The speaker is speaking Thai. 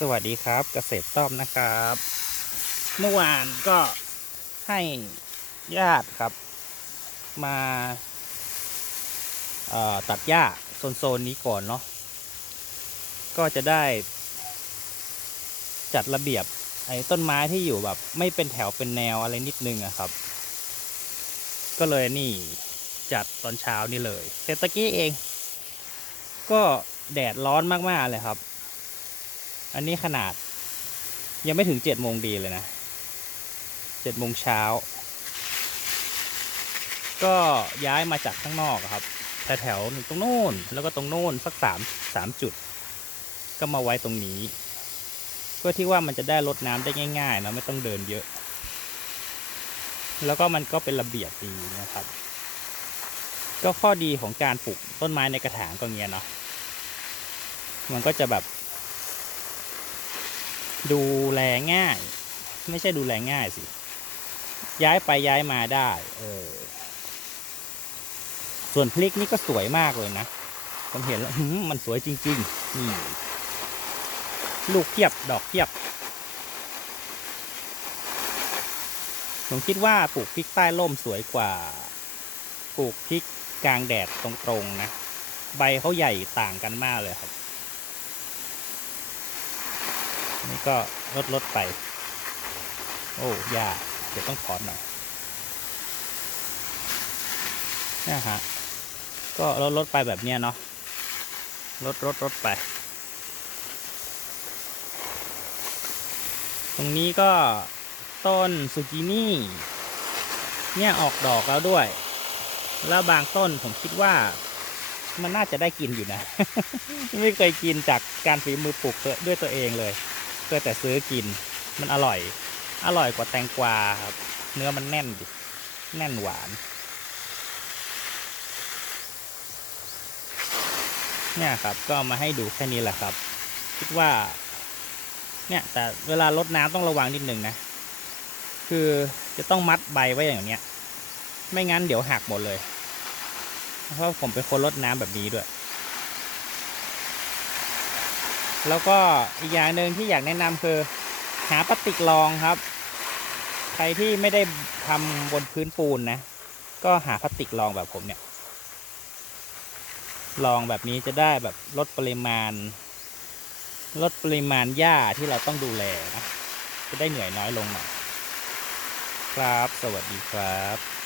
สวัสดีครับเกษตรต้อมนะครับ เมื่อวานก็ให้ญาติครับ มาตัดหญ้าโซนๆนี้ก่อนเนาะก็จะได้ จัดระเบียบไอ้ต้นไม้ที่อยู่แบบ ไม่เป็นแถวเป็นแนวอะไรนิดนึงอะครับ ก็เลยนี่จัดตอนเช้านี่เลยเสร็จตะกี้เอง ก็แดดร้อนมากๆเลยครับ อันนี้ขนาด ยังไม่ถึงเจ็ดโมงดีเลยนะเจ็ดโมงเช้า ก็ย้ายมาจากข้างนอกครับแถวแถวๆตรงโน้นแล้วก็ตรงโน้นสักสามสามจุด ก็มาไว้ตรงนี้ เพื่อที่ว่ามันจะได้ลดน้ำได้ง่ายๆนะไม่ต้องเดินเยอะ แล้วก็มันก็เป็นระเบียบดีนะครับ ก็ข้อดีของการปลูกต้นไม้ในกระถางก็เงี้ยเนาะมันก็จะแบบ ดูแลง่าย ไม่ใช่ดูแลง่ายสิ ย้ายไปย้ายมาได้ เออ ส่วนพลิกนี่ก็สวยมากเลยนะผมเห็นแล้วมันสวยจริงๆนี่ลูกเทียบดอกเทียบ ผมคิดว่าปลูกพริกใต้ร่มสวยกว่า ปลูกพริกกลางแดดตรงๆนะ ใบเขาใหญ่ต่างกันมากเลยครับ นี่ก็ลดลดไป โอ้ยากเดี๋ยวต้องถอนหน่อยนี่ฮะก็ลดลดไปแบบเนี้ยเนาะลดลดลดไป ตรงนี้ก็ต้นซูกินี่เนี่ยออกดอกแล้วด้วย แล้วบางต้นผมคิดว่ามันน่าจะได้กินอยู่นะ ไม่เคยกินจากการฝีมือปลูกด้วยตัวเองเลย เคยแต่ซื้อกินมันอร่อย อร่อยกว่าแตงกวาครับเนื้อมันแน่นดิแน่นหวานเนี่ยครับก็เอามาให้ดูแค่นี้แหละครับ คิดว่า เนี่ย แต่เวลาลดน้ำต้องระวังนิดนึงนะ คือจะต้องมัดใบไว้อย่างเนี้ย ไม่งั้นเดี๋ยวหักหมดเลย เพราะผมเป็นคนรดน้ำแบบนี้ด้วย แล้วก็อีกอย่างหนึ่งที่อยากแนะนำคือหาพลาสติกรองครับ ใครที่ไม่ได้ทำบนพื้นปูนนะ ก็หาพลาสติกรองแบบผมเนี่ยรองแบบนี้จะได้แบบลดปริมาณ ลดปริมาณหญ้าที่เราต้องดูแลนะ จะได้เหนื่อยน้อยลงหน่อยครับ สวัสดีครับ